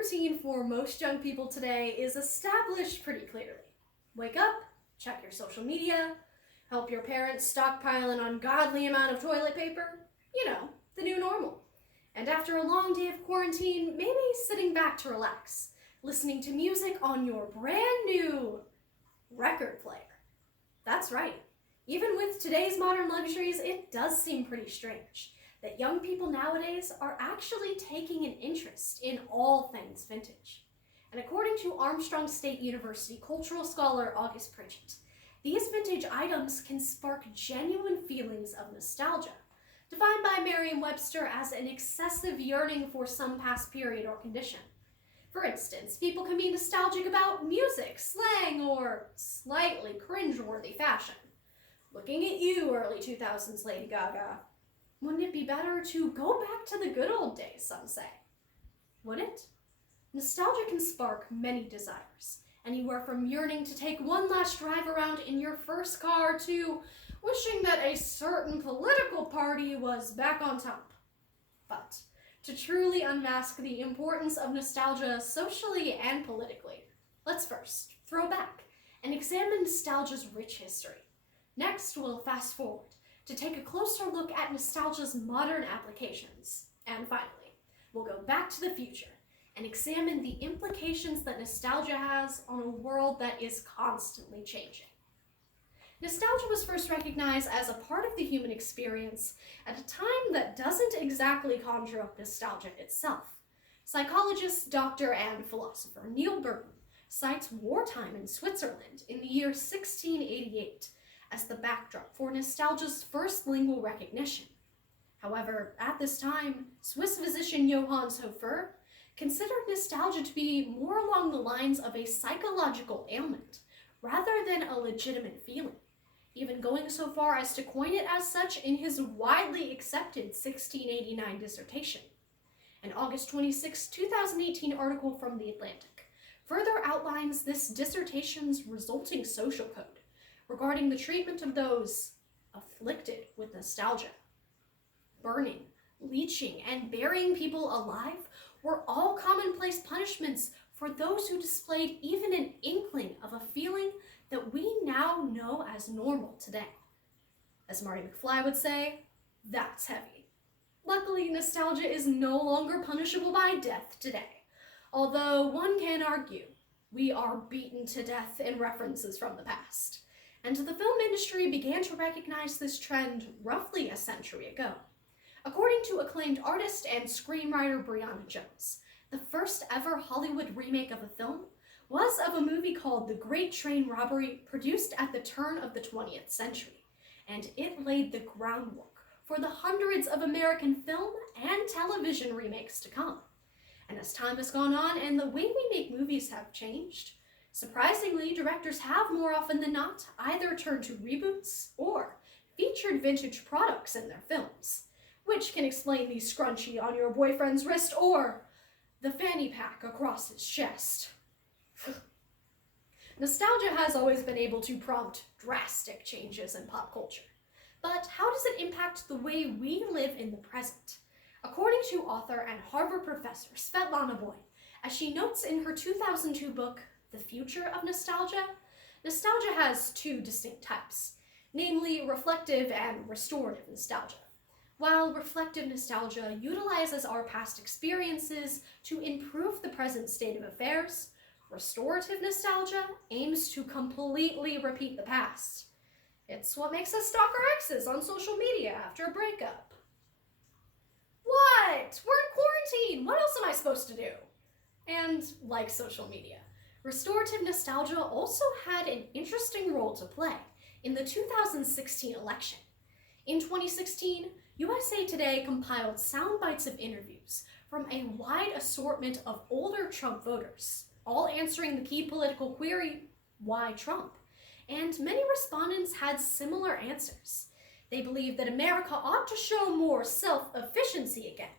routine for most young people today is established pretty clearly. Wake up, check your social media, help your parents stockpile an ungodly amount of toilet paper. You know, the new normal. And after a long day of quarantine, maybe sitting back to relax, listening to music on your brand new record player. That's right. Even with today's modern luxuries, it does seem pretty strange that young people nowadays are actually taking an interest in all things vintage. And according to Armstrong State University cultural scholar August Pritchett, these vintage items can spark genuine feelings of nostalgia, defined by Merriam-Webster as an excessive yearning for some past period or condition. For instance, people can be nostalgic about music, slang, or slightly cringeworthy fashion. Looking at you, early 2000s Lady Gaga. Wouldn't it be better to go back to the good old days, some say? Would it? Nostalgia can spark many desires, anywhere from yearning to take one last drive around in your first car to wishing that a certain political party was back on top. But to truly unmask the importance of nostalgia socially and politically, let's first throw back and examine nostalgia's rich history. Next, we'll fast forward to take a closer look at nostalgia's modern applications. And finally, we'll go back to the future and examine the implications that nostalgia has on a world that is constantly changing. Nostalgia was first recognized as a part of the human experience at a time that doesn't exactly conjure up nostalgia itself. Psychologist, doctor, and philosopher Neil Burton cites wartime in Switzerland in the year 1688 as the backdrop for nostalgia's first lingual recognition. However, at this time, Swiss physician Johannes Hofer considered nostalgia to be more along the lines of a psychological ailment rather than a legitimate feeling, even going so far as to coin it as such in his widely accepted 1689 dissertation. An August 26, 2018 article from The Atlantic further outlines this dissertation's resulting social code regarding the treatment of those afflicted with nostalgia. Burning, leeching, and burying people alive were all commonplace punishments for those who displayed even an inkling of a feeling that we now know as normal today. As Marty McFly would say, that's heavy. Luckily, nostalgia is no longer punishable by death today, although one can argue we are beaten to death in references from the past. And the film industry began to recognize this trend roughly a century ago. According to acclaimed artist and screenwriter Brianna Jones, the first ever Hollywood remake of a film was of a movie called The Great Train Robbery, produced at the turn of the 20th century, and it laid the groundwork for the hundreds of American film and television remakes to come. And as time has gone on and the way we make movies have changed, surprisingly, directors have more often than not either turned to reboots or featured vintage products in their films, which can explain the scrunchie on your boyfriend's wrist or the fanny pack across his chest. Nostalgia has always been able to prompt drastic changes in pop culture, but how does it impact the way we live in the present? According to author and Harvard professor Svetlana Boyd, as she notes in her 2002 book, The Future of Nostalgia, nostalgia has two distinct types, namely reflective and restorative nostalgia. While reflective nostalgia utilizes our past experiences to improve the present state of affairs, restorative nostalgia aims to completely repeat the past. It's what makes us stalk our exes on social media after a breakup. What? We're in quarantine! What else am I supposed to do? And like social media, restorative nostalgia also had an interesting role to play in the 2016 election. In 2016, USA Today compiled sound bites of interviews from a wide assortment of older Trump voters, all answering the key political query, why Trump? And many respondents had similar answers. They believed that America ought to show more self-efficiency again,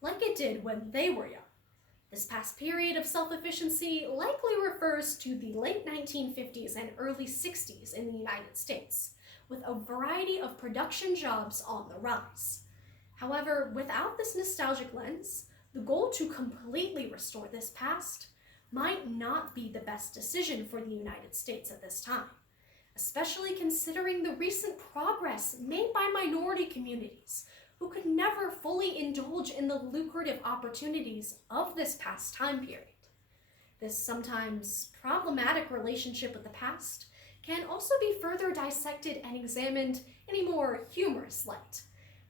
like it did when they were young. This past period of self-efficiency likely refers to the late 1950s and early 60s in the United States, with a variety of production jobs on the rise. However, without this nostalgic lens, the goal to completely restore this past might not be the best decision for the United States at this time, especially considering the recent progress made by minority communities who could never fully indulge in the lucrative opportunities of this past time period. This sometimes problematic relationship with the past can also be further dissected and examined in a more humorous light,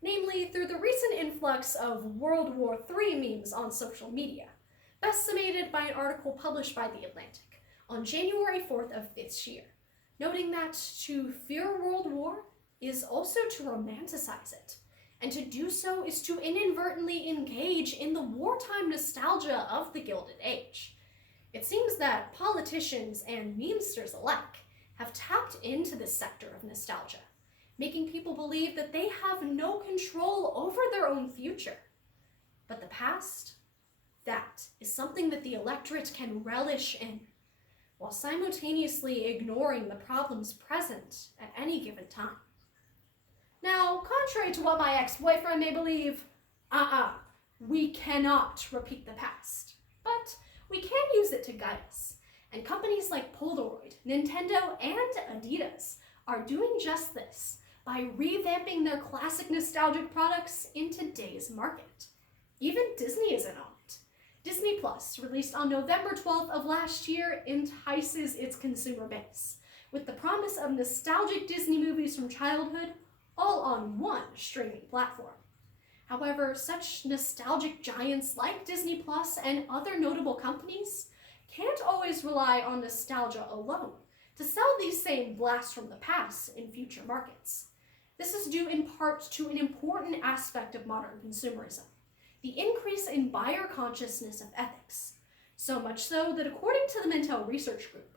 namely through the recent influx of World War III memes on social media, best summated by an article published by The Atlantic on January 4th of this year, noting that to fear World War is also to romanticize it, and to do so is to inadvertently engage in the wartime nostalgia of the Gilded Age. It seems that politicians and memesters alike have tapped into this sector of nostalgia, making people believe that they have no control over their own future. But the past, that is something that the electorate can relish in, while simultaneously ignoring the problems present at any given time. Now, contrary to what my ex-boyfriend may believe, we cannot repeat the past, but we can use it to guide us, and companies like Polaroid, Nintendo, and Adidas are doing just this by revamping their classic nostalgic products in today's market. Even Disney is in on it. Disney Plus, released on November 12th of last year, entices its consumer base with the promise of nostalgic Disney movies from childhood all on one streaming platform. However, such nostalgic giants like Disney Plus and other notable companies can't always rely on nostalgia alone to sell these same blasts from the past in future markets. This is due in part to an important aspect of modern consumerism, the increase in buyer consciousness of ethics. So much so that according to the Mintel Research Group,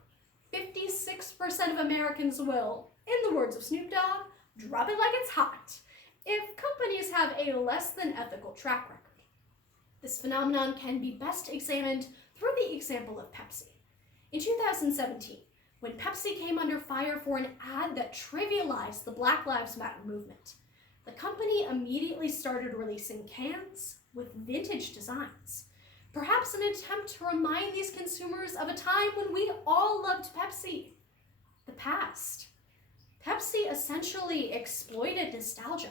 56% of Americans will, in the words of Snoop Dogg, drop it like it's hot if companies have a less than ethical track record. This phenomenon can be best examined through the example of Pepsi. In 2017, when Pepsi came under fire for an ad that trivialized the Black Lives Matter movement, the company immediately started releasing cans with vintage designs, perhaps an attempt to remind these consumers of a time when we all loved Pepsi, the past. Pepsi essentially exploited nostalgia,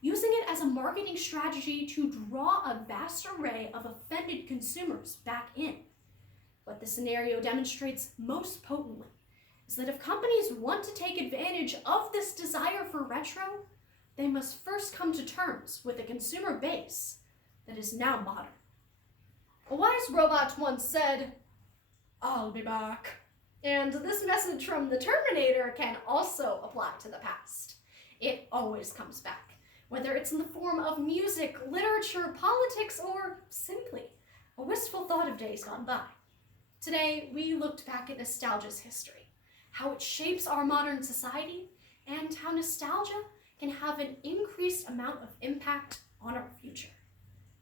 using it as a marketing strategy to draw a vast array of offended consumers back in. What the scenario demonstrates most potently is that if companies want to take advantage of this desire for retro, they must first come to terms with a consumer base that is now modern. A wise robot once said, "I'll be back." And this message from the Terminator can also apply to the past. It always comes back, whether it's in the form of music, literature, politics, or simply a wistful thought of days gone by. Today, we looked back at nostalgia's history, how it shapes our modern society, and how nostalgia can have an increased amount of impact on our future.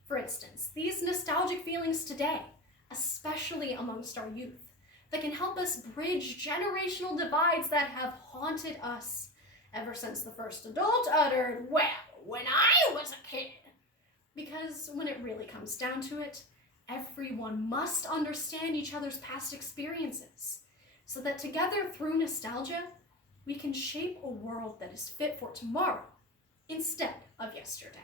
For instance, these nostalgic feelings today, especially amongst our youth, that can help us bridge generational divides that have haunted us ever since the first adult uttered, "Well, when I was a kid." Because when it really comes down to it, everyone must understand each other's past experiences, so that together through nostalgia, we can shape a world that is fit for tomorrow instead of yesterday.